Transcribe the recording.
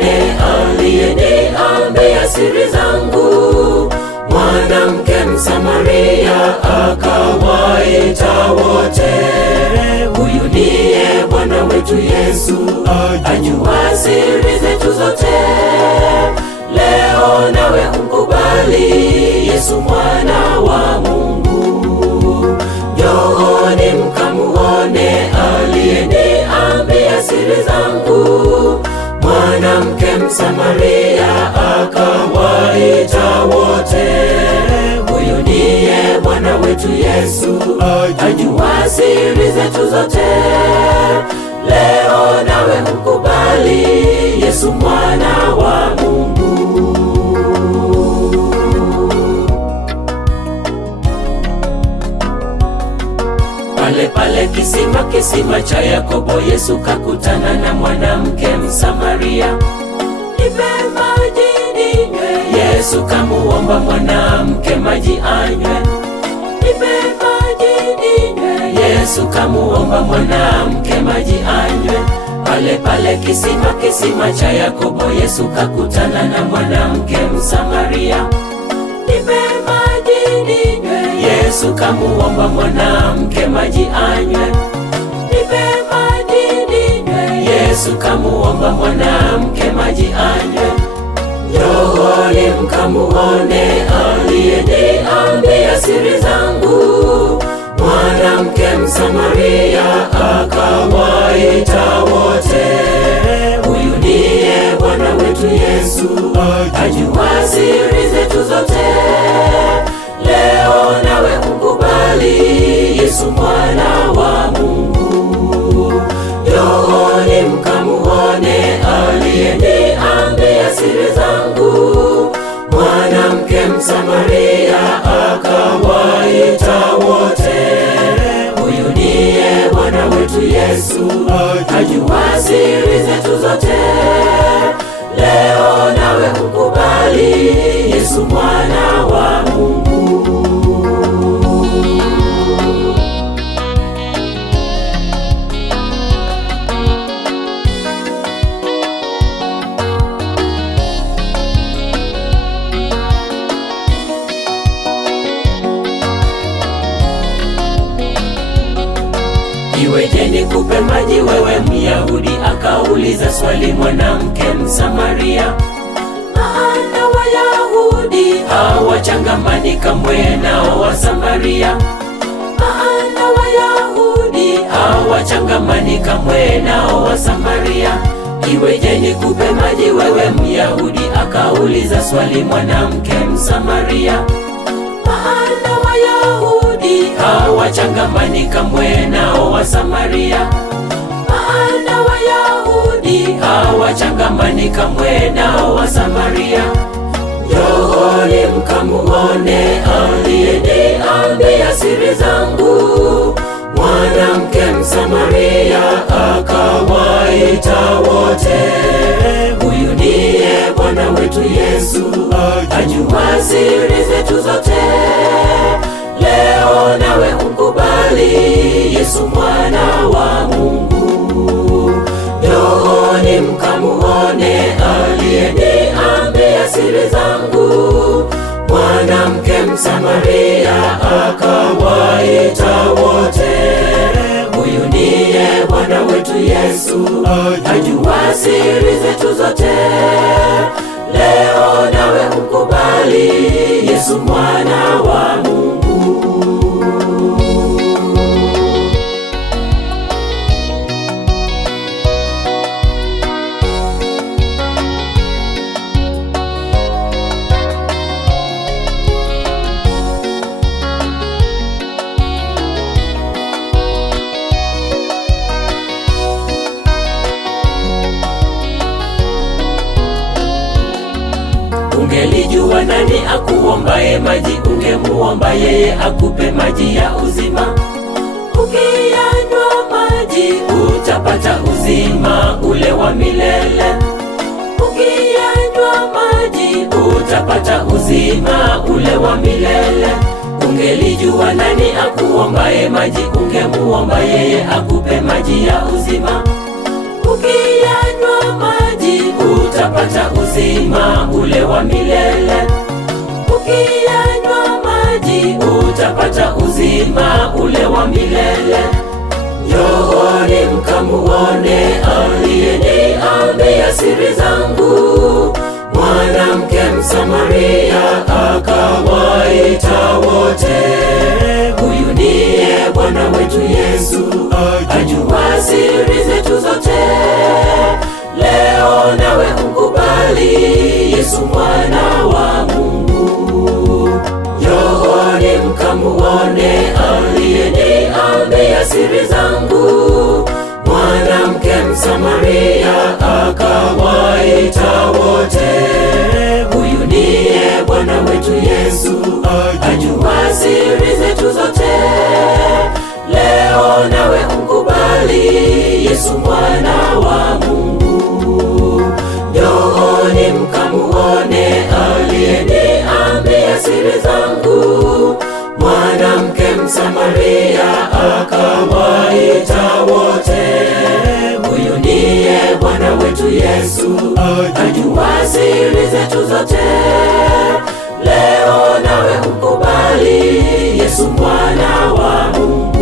mkamuone aliyeniambia siri zangu. Mwanamke Msamaria akawaita wote, huyu ndiye Bwana wetu Yesu, ajua siri zetu zote. Leo nawe umkubali Yesu mwana wa Mungu. Njooni mkamuone aliyeniambia siri zangu. Mwanamke Msamaria akawaita wote, huyu ndiye Bwana wetu Yesu, ajua siri zetu zote. Leo nawe umkubali Yesu mwana wa Mungu. Pale kisima cha Yakobo, Yesu kakutana na mwanamke Msamaria. Nipe maji ninywe. Yesu kamuomba mwanamke maji anywe. Nipe maji ninywe. Yesu kamuomba mwanamke maji anywe. Pale kisima cha Yakobo, Yesu kakutana na mwanamke Msamaria. Nipe maji ninywe. Yesu kamuomba mwanamke maji anywe. Nipe maji ninywe. Yesu kamuomba mwanamke maji anywe. Njooni mkamuone aliyeniambia siri zangu. Mwanamke Msamaria akawaita wote, huyu ndiye Bwana wetu Yesu, ajua siri zetu zote. Leo nawe umkubali Yesu mwana wa Mungu. Njooni mkamuone aliyeniambia siri zangu. Mwanamke Msamaria akawaita wote, huyu ndiye Bwana wetu Yesu, ajua siri zetu zote. Leo nawe umkubali Yesu mwana wa Mungu. Iweje nikupe maji wewe Myahudi? Akauliza swali mwanamke Msamaria. Maana Wayahudi hawachangamani kamwe nao Wasamaria. Maana Wayahudi hawachangamani kamwe nao Wasamaria. Iweje nikupe maji wewe Myahudi? Akauliza swali mwanamke Msamaria. Maana Wayahudi hawachangamani kamwe nao Wasamaria. Maana Wayahudi hawachangamani kamwe nao Wasamaria. Njooni mkamuone aliyeniambia siri zangu. Mwanamke Msamaria akawaita wote, huyu ndiye Bwana wetu Yesu, ajua siri zetu zote. Leo nawe umkubali Yesu mwana wa Mungu. Njooni mkamuone aliyeniambia siri zangu. Mwanamke Msamaria akawaita wote, huyu ndiye Bwana wetu Yesu, ajua siri zetu zote. Leo nawe umkubali Yesu mwana wa Mungu. Ungelijua nani akuombaye maji, ungemuomba yeye akupe maji ya uzima. Ukiyanywa maji utapata uzima ule wa milele. Ukiyanywa maji utapata uzima ule wa milele. Ungelijua nani akuombaye maji, ungemuomba yeye akupe maji ya uzima. Ukiyanywa maji utapata uzima ule wa milele. Ukiyanywa maji utapata uzima ule wa milele. Njooni mkamuone aliyeniambia siri zangu. Mwanamke Msamaria akawaita wote. Huyu ndiye Bwana wetu Yesu, ajua siri zetu zote. Leo nawe umkubali Yesu mwana wa Mungu. Njooni mkamuone aliyeniambia siri zangu. Mwanamke Msamaria akawaita wote. Huyu ndiye Bwana wetu Yesu, ajua siri zetu zote. Leo nawe umkubali Yesu mwana wa Mungu. Njooni mkamuone aliyeniambia siri zangu. Mwanamke Msamaria akawaita wote. Huyu ndiye Bwana wetu Yesu, ajua siri zetu zote. Leo nawe umkubali Yesu mwana wa Mungu.